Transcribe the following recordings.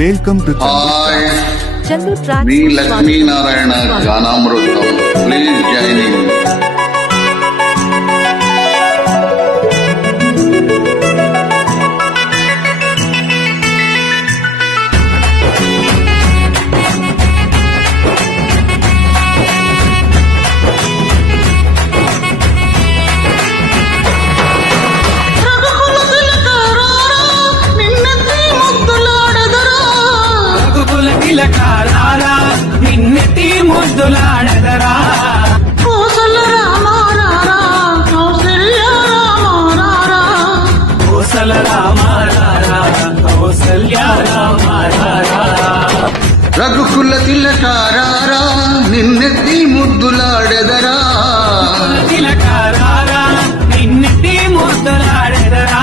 Welcome to Chandu Tracks. మీ లక్ష్మీనారాయణ గానామృతం. Please join in. నిన్నెత్తి ముద్దులాడదరా కోసల రామారారా కౌసల్య రామారారా కోసల రామారారా కౌసల్య రామారారా రఘుకుల తిలకారారా నిన్నెత్తి ముద్దులాడెదరా తిలకారారా నిన్నెత్తి ముద్దులాడదరా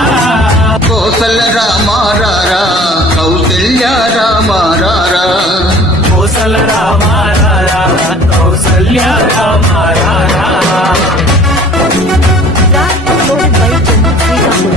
కోసల రామారారా కౌసల్య రామారారా కోసల రామారారా కౌసల్య రామారారా Track uploaded by Chandu Sriramuru.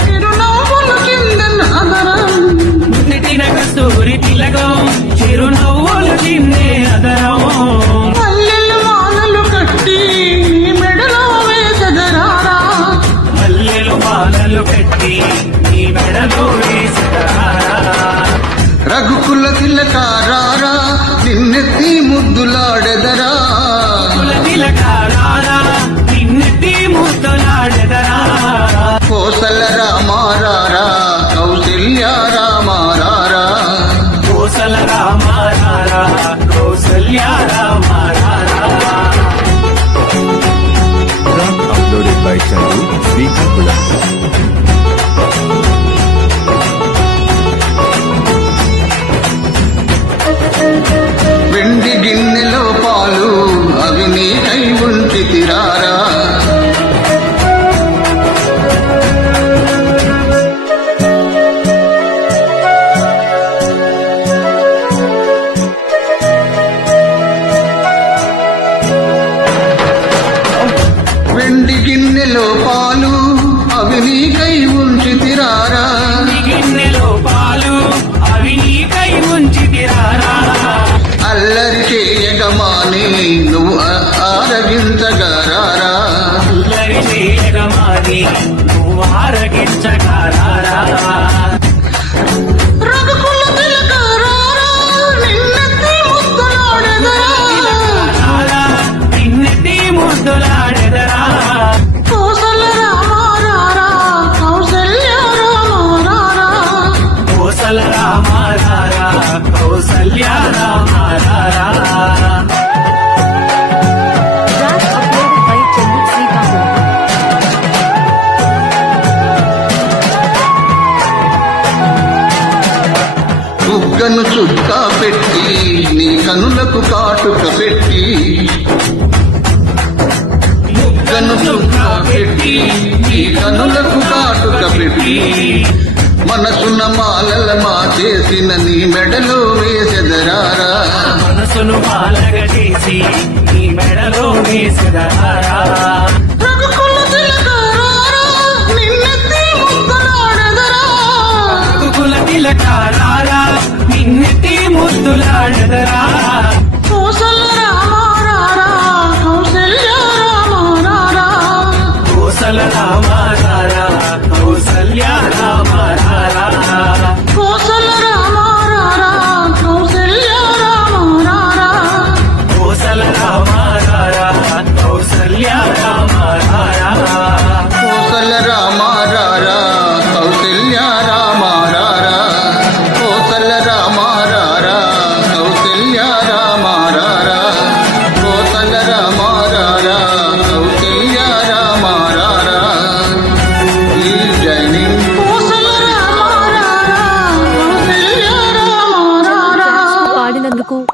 చిరునవ్వుల కిందన అదరం నిటిన కస్తూరి తిలకం చిరునవ్వులు తిన్నే అదరం మల్లెలు మాలలు కట్టి మెడలో వేసదరారా మల్లెలు మాలలు పెట్టి నీ మెడలో వేసదరా రఘుకుల తిలకారారా నిన్నెత్తి ముద్దులాడెదరా తిలకారారా నిన్నెత్తి ముద్దులాడెదరా కోసల రామారారా కౌసల్య రామారారా కోసల రామారారా కౌసల్య రామారారా uploaded by Chandu Sriramuru. వెండి గిన్నెలో పాలు అవి నీకై ఉంచి తిరారా వెండి గిన్నెలో పాలు అవి నీకై ఉంచి తిరారా గిన్నెలో పాలు అవి నీకై ఉంచి తిరారా అల్లరి చేయగమాని నువ్వు ఆరగించగరారా అల్లరి చేయగమాని నువ్వు ఆరగించగారారా రఘుకుల తిలకారారా నిన్నెత్తి ముద్దులాడెదరా నిన్నెత్తి ముద్దులాడెదరా కోసల రామారారా కౌసల్య రామారారా కోసల రామారారా కౌసల్య రామారారా Track uploaded by Chandu Sriramuru. బుగ్గను చుక్క పెట్టి నీ కనులకు కాటుక పెట్టి బుగ్గను చుక్క పెట్టి నీ కనులకు కాటుక పెట్టి మనసున్న మాలల మా చేసిన నీ మెడలో వేసెదరారా మనసును మాలగా చేసి నీ మెడలో వేసెదరారా రఘుకుల తిలకారారా నిన్నెత్తి ముద్దులాడెదరా కుల తిలకారారా నిన్నెత్తి ముద్దులాడెదరా కోసల రామారారా కౌసల్య రామారారా కోసల రామారారా కౌసల్య రామారారా కోసల రామారారా కౌసల్య రామారారా కోసల రామారారా కౌసల్య రామారారా కోసల రామారారా కౌసల్య రామారారా కోసల రామారారా కౌసల్య రామారారా కోసల రామారారా కౌసల్య రామారారా ప్లీజ్ జాయిన్ ఇన్. కోసల నాకు